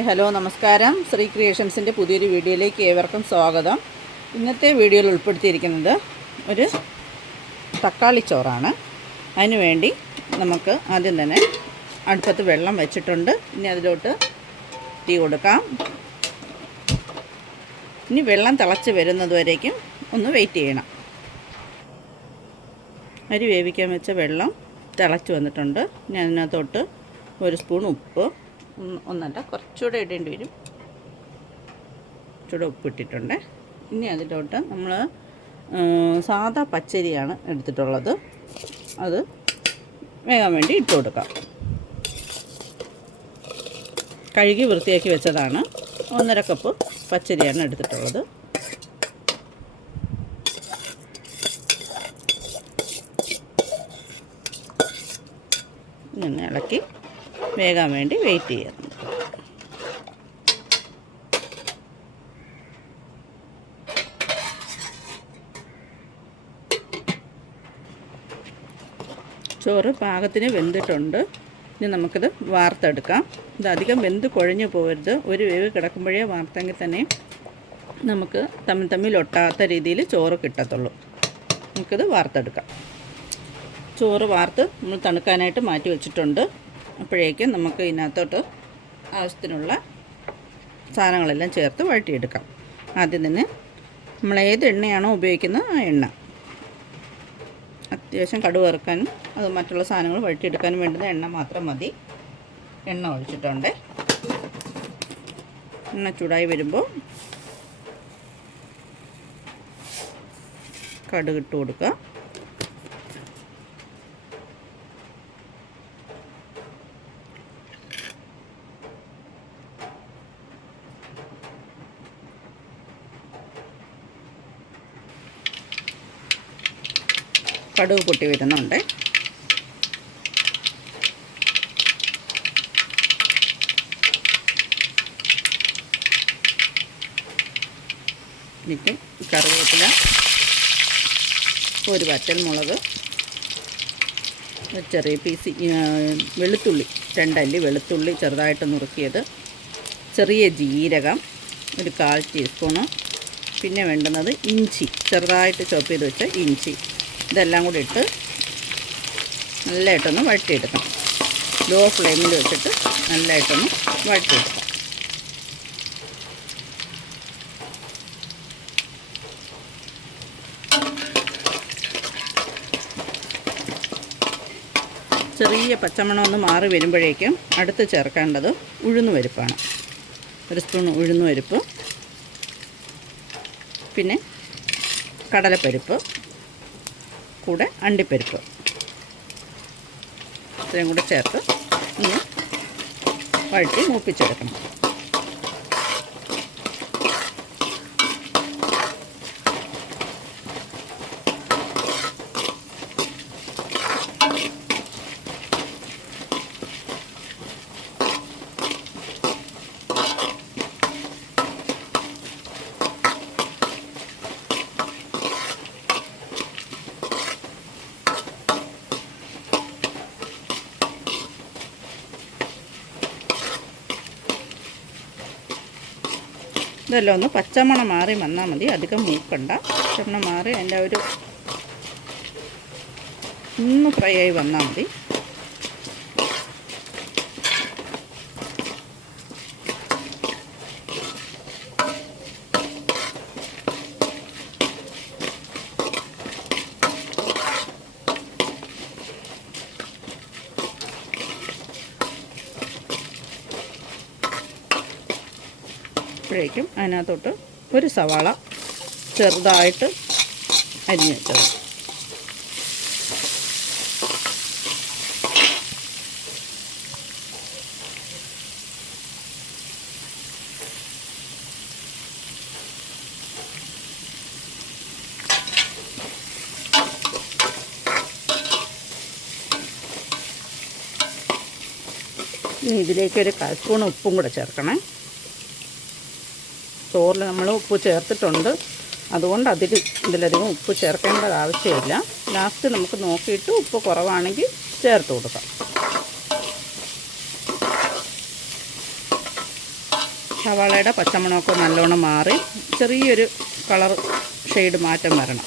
Hi hello നമസ്കാരം. ശ്രീ ക്രിയേഷൻസിൻ്റെ പുതിയൊരു വീഡിയോയിലേക്ക് ഏവർക്കും സ്വാഗതം. ഇന്നത്തെ വീഡിയോയിൽ ഉൾപ്പെടുത്തിയിരിക്കുന്നത് ഒരു തക്കാളി ചോറാണ്. അതിനുവേണ്ടി നമുക്ക് ആദ്യം തന്നെ അടുപ്പത്ത് വെള്ളം വെച്ചിട്ടുണ്ട്. ഇനി അതിലോട്ട് തീ കൊടുക്കാം. ഇനി വെള്ളം തിളച്ച് വരുന്നതുവരേക്കും ഒന്ന് വെയിറ്റ് ചെയ്യണം. അരി വേവിക്കാൻ വെച്ച വെള്ളം തിളച്ച് വന്നിട്ടുണ്ട്. ഇനി അതിനകത്തോട്ട് ഒരു സ്പൂൺ ഉപ്പ്, ഒന്നല്ല കുറച്ചുകൂടെ ഇടേണ്ടി വരും, കുറച്ചുകൂടെ ഉപ്പ് ഇട്ടിട്ടുണ്ട്. ഇനി അതിലോട്ട് നമ്മൾ സാദാ പച്ചരിയാണ് എടുത്തിട്ടുള്ളത്, അത് വേകാൻ വേണ്ടി ഇട്ട് കൊടുക്കാം. കഴുകി വൃത്തിയാക്കി വെച്ചതാണ്. 1.5 കപ്പ് പച്ചരിയാണ് എടുത്തിട്ടുള്ളത്. ഇങ്ങനെ ഇളക്കി വേകാൻ വേണ്ടി വെയിറ്റ് ചെയ്യാം. ചോറ് പാകത്തിന് വെന്തിട്ടുണ്ട്. ഇനി നമുക്കിത് വാർത്തെടുക്കാം. ഇത് അധികം വെന്ത് കുഴഞ്ഞു പോകരുത്. ഒരു വേവ് കിടക്കുമ്പോഴേ വാർത്തെങ്കിൽ തന്നെ നമുക്ക് തമ്മിൽ ഒട്ടാത്ത രീതിയിൽ ചോറ് കിട്ടത്തുള്ളൂ. നമുക്കിത് വാർത്തെടുക്കാം. ചോറ് വാർത്ത് നമ്മൾ തണുക്കാനായിട്ട് മാറ്റി വെച്ചിട്ടുണ്ട്. അപ്പോഴേക്കും നമുക്ക് ഇതിനകത്തോട്ട് ആവശ്യത്തിനുള്ള സാധനങ്ങളെല്ലാം ചേർത്ത് വഴറ്റിയെടുക്കാം. ആദ്യം തന്നെ നമ്മൾ ഏത് എണ്ണയാണോ ഉപയോഗിക്കുന്നത് ആ എണ്ണ, അത്യാവശ്യം കടുക് വറുക്കാനും അത് മറ്റുള്ള സാധനങ്ങൾ വഴറ്റിയെടുക്കാനും വേണ്ടുന്ന എണ്ണ മാത്രം മതി. എണ്ണ ഒഴിച്ചിട്ടുണ്ട്. എണ്ണ ചൂടായി വരുമ്പോൾ കടുക് ഇട്ട് കൊടുക്കുക. കടുക് പൊട്ടി വരുന്നുണ്ട്. എന്നിട്ട് കറിവേപ്പില, ഒരു വറ്റൽമുളക്, ചെറിയ പീസ് വെളുത്തുള്ളി, 2 അല്ലി വെളുത്തുള്ളി ചെറുതായിട്ട് നുറുക്കിയത്, ചെറിയ ജീരകം ഒരു 1/4 ടീസ്പൂണ്, പിന്നെ വേണ്ടുന്നത് ഇഞ്ചി, ചെറുതായിട്ട് ചോപ്പ് ചെയ്ത് വെച്ച ഇഞ്ചി. ഇതെല്ലാം കൂടി ഇട്ട് നല്ലതായിട്ടൊന്ന് വഴറ്റിയെടുക്കണം. ലോ ഫ്ലെയിമിൽ വെച്ചിട്ട് നല്ലതായിട്ടൊന്ന് വഴറ്റിയെടുക്കാം. ചെറിയ പച്ചമണം ഒന്ന് മാറി വരുമ്പോഴേക്കും അടുത്ത് ചേർക്കേണ്ടത് ഉഴുന്നുപരിപ്പാണ്. 1 സ്പൂൺ ഉഴുന്നുപരിപ്പ്, പിന്നെ കടലപ്പരിപ്പ്, കൂടെ അണ്ടിപ്പരിപ്പ്, ഇത്രയും കൂടെ ചേർത്ത് ഒന്ന് വഴറ്റി മൂപ്പിച്ചെടുക്കണം. ഇതെല്ലാം ഒന്ന് പച്ചമണം മാറി വന്നാൽ മതി, അധികം മൂക്കണ്ട. പച്ചമണം മാറി അതിൻ്റെ ഒരു ഒന്ന് ഫ്രൈ ആയി വന്നാൽ മതി. അപ്പോഴേക്കും അതിനകത്തോട്ട് ഒരു സവാള ചെറുതായിട്ട് അരിഞ്ഞ് വെച്ചത്, ഇനി ഇതിലേക്ക് ഒരു 1/4 സ്പൂൺ ഉപ്പും കൂടെ ചേർക്കണേ. ചോറിൽ നമ്മൾ ഉപ്പ് ചേർത്തിട്ടുണ്ട്, അതുകൊണ്ട് ഇതിലധികം ഉപ്പ് ചേർക്കേണ്ടത് ആവശ്യമില്ല. ലാസ്റ്റ് നമുക്ക് നോക്കിയിട്ട് ഉപ്പ് കുറവാണെങ്കിൽ ചേർത്ത് കൊടുക്കാം. സവാളയുടെ പച്ചമണമൊക്കെ നല്ലോണം മാറി ചെറിയൊരു കളർ ഷെയ്ഡ് മാറ്റം വരണം.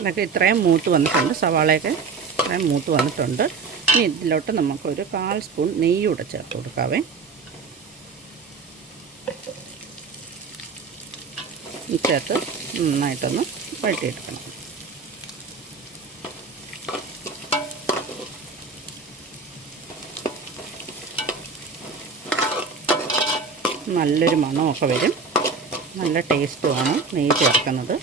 ഇതൊക്കെ ഇത്രയും മൂത്ത് വന്നിട്ടുണ്ട്. സവാളയൊക്കെ ഇത്രയും മൂത്ത് വന്നിട്ടുണ്ട്. ഇനി ഇതിലോട്ട് നമുക്കൊരു 1/4 സ്പൂൺ നെയ്യൂടെ ചേർത്ത് കൊടുക്കാവേ. ഈ ചേർത്ത് നന്നായിട്ടൊന്ന് വഴറ്റിയെടുക്കണം. നല്ലൊരു മണമൊക്കെ വരും. നല്ല ടേസ്റ്റുമാണ് നെയ്യ് ചേർക്കുന്നത്.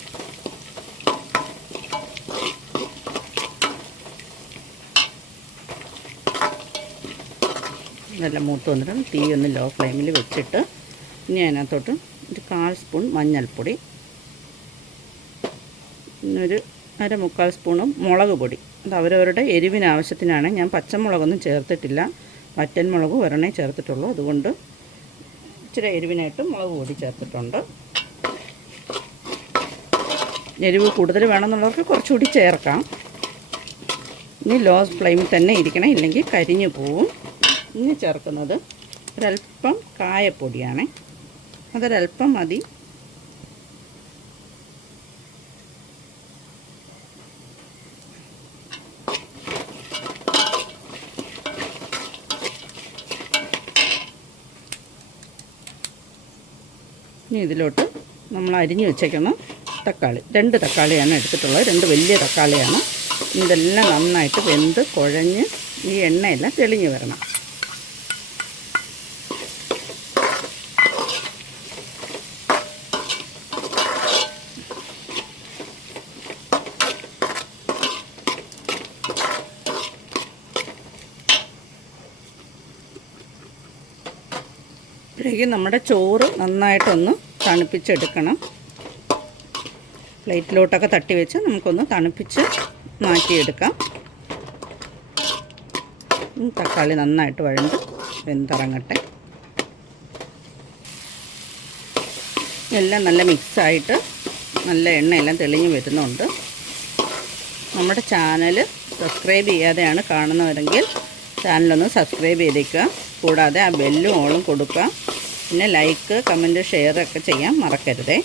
നല്ല മൂത്ത് വന്നിട്ട് തീ ഒന്ന് ലോ ഫ്ലെയിമിൽ വെച്ചിട്ട് ഇനി അതിനകത്തോട്ട് ഒരു 1/4 സ്പൂൺ മഞ്ഞൾപ്പൊടി, ഒരു 1/4 സ്പൂണും മുളക് പൊടി. അത് അവരവരുടെ എരിവിനാവശ്യത്തിനാണ്. ഞാൻ പച്ചമുളകൊന്നും ചേർത്തിട്ടില്ല, വറ്റൽമുളക് ഒരെണ്ണേ ചേർത്തിട്ടുള്ളൂ. അതുകൊണ്ട് ഇച്ചിരി എരിവിനായിട്ട് മുളക് പൊടി ചേർത്തിട്ടുണ്ട്. എരിവ് കൂടുതൽ വേണമെന്നുള്ളവർക്ക് കുറച്ചുകൂടി ചേർക്കാം. ഇനി ലോ ഫ്ലെയിമിൽ തന്നെ ഇരിക്കണം, ഇല്ലെങ്കിൽ കരിഞ്ഞു പോവും. ഇനി ചേർക്കുന്നത് ഒരല്പം കായപ്പൊടിയാണ്. അതൊരല്പം മതി. ഇനി ഇതിലോട്ട് നമ്മൾ അരിഞ്ഞ് വെച്ചേക്കുന്ന തക്കാളി, 2 തക്കാളിയാണ് എടുത്തിട്ടുള്ളത്. 2 വലിയ തക്കാളിയാണ്. ഇതെല്ലാം നന്നായിട്ട് വെന്ത് കുഴഞ്ഞ് ഈ എണ്ണയെല്ലാം തെളിഞ്ഞ് വരണം. അപ്പോഴേക്കും നമ്മുടെ ചോറ് നന്നായിട്ടൊന്ന് തണുപ്പിച്ചെടുക്കണം. പ്ലേറ്റിലോട്ടൊക്കെ തട്ടി വെച്ച് നമുക്കൊന്ന് തണുപ്പിച്ച് മാറ്റിയെടുക്കാം. തക്കാളി നന്നായിട്ട് വഴണ്ട് വെന്തിറങ്ങട്ടെ. എല്ലാം നല്ല മിക്സായിട്ട് നല്ല എണ്ണയെല്ലാം തെളിഞ്ഞ് വരുന്നുണ്ട്. നമ്മുടെ ചാനൽ സബ്സ്ക്രൈബ് ചെയ്യാതെയാണ് കാണുന്നവരെങ്കിൽ ചാനലൊന്ന് സബ്സ്ക്രൈബ് ചെയ്തേക്കുക. കൂടാതെ ആ ബെല്ലും ഓളും കൊടുക്കുക. പിന്നെ ലൈക്ക്, കമൻറ്റ്, ഷെയറൊക്കെ ചെയ്യാൻ മറക്കരുതേ.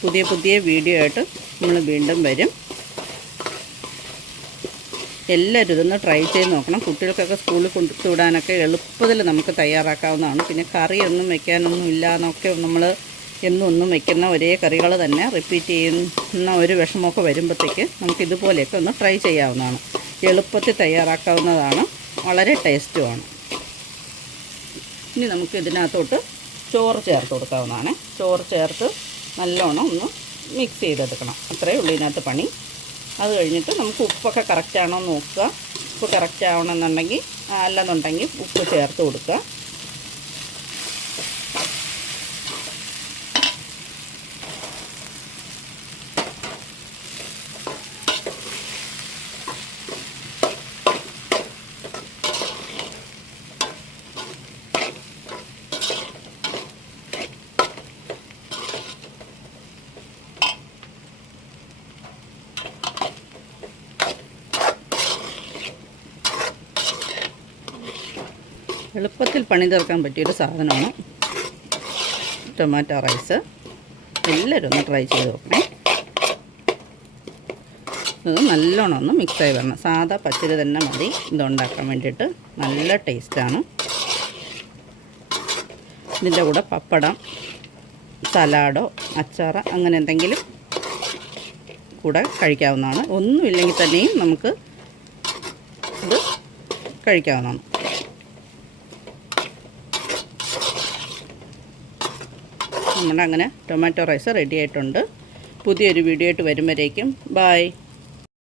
പുതിയ വീഡിയോ ആയിട്ട് നമ്മൾ വീണ്ടും വരും. എല്ലാവരും ഇതൊന്ന് ട്രൈ ചെയ്ത് നോക്കണം. കുട്ടികൾക്കൊക്കെ സ്കൂളിൽ കൊണ്ടുവിടാനൊക്കെ എളുപ്പത്തിൽ നമുക്ക് തയ്യാറാക്കാവുന്നതാണ്. പിന്നെ കറിയൊന്നും വെക്കാനൊന്നും ഇല്ല എന്നൊക്കെ നമ്മൾ എന്നും വെക്കുന്ന ഒരേ കറികൾ തന്നെ റിപ്പീറ്റ് ചെയ്യുന്ന ഒരു വിഷമമൊക്കെ വരുമ്പോഴത്തേക്ക് നമുക്കിതുപോലെയൊക്കെ ഒന്ന് ട്രൈ ചെയ്യാവുന്നതാണ്. എളുപ്പത്തിൽ തയ്യാറാക്കാവുന്നതാണ്, വളരെ ടേസ്റ്റുമാണ്. ഇനി നമുക്ക് ഇതിനകത്തോട്ട് ചോറ് ചേർത്ത് കൊടുക്കാവുന്നതാണ്. ചോറ് ചേർത്ത് നല്ലോണം ഒന്ന് മിക്സ് ചെയ്തെടുക്കണം. അത്രയേ ഉള്ളൂ ഇതിനകത്ത് പണി. അത് കഴിഞ്ഞിട്ട് നമുക്ക് ഉപ്പൊക്കെ കറക്റ്റാണോ നോക്കുക. ഉപ്പ് കറക്റ്റ് ആവണമെന്നുണ്ടെങ്കിൽ, അല്ലെന്നുണ്ടെങ്കിൽ ഉപ്പ് ചേർത്ത് കൊടുക്കുക. എളുപ്പത്തിൽ പണി തീർക്കാൻ പറ്റിയൊരു സാധനമാണ് ടൊമാറ്റോ റൈസ്. എല്ലാവരും ഒന്ന് ട്രൈ ചെയ്ത് നോക്കണേ. ഇത് നല്ലോണം ഒന്ന് മിക്സായി വരണം. സാധാ പച്ചരി തന്നെ മതി ഇതുണ്ടാക്കാൻ വേണ്ടിയിട്ട്. നല്ല ടേസ്റ്റാണ്. ഇതിൻ്റെ കൂടെ പപ്പടം, സലാഡോ, അച്ചാറ് അങ്ങനെ എന്തെങ്കിലും കൂടെ കഴിക്കാവുന്നതാണ്. ഒന്നുമില്ലെങ്കിൽ തന്നെയും നമുക്ക് ഇത് കഴിക്കാവുന്നതാണ്. നമ്മുടെ അങ്ങനെ ടൊമാറ്റോ റൈസ് റെഡി ആയിട്ടുണ്ട്. പുതിയൊരു വീഡിയോ ആയിട്ട് വരുമ്പോഴേക്കും ബൈ.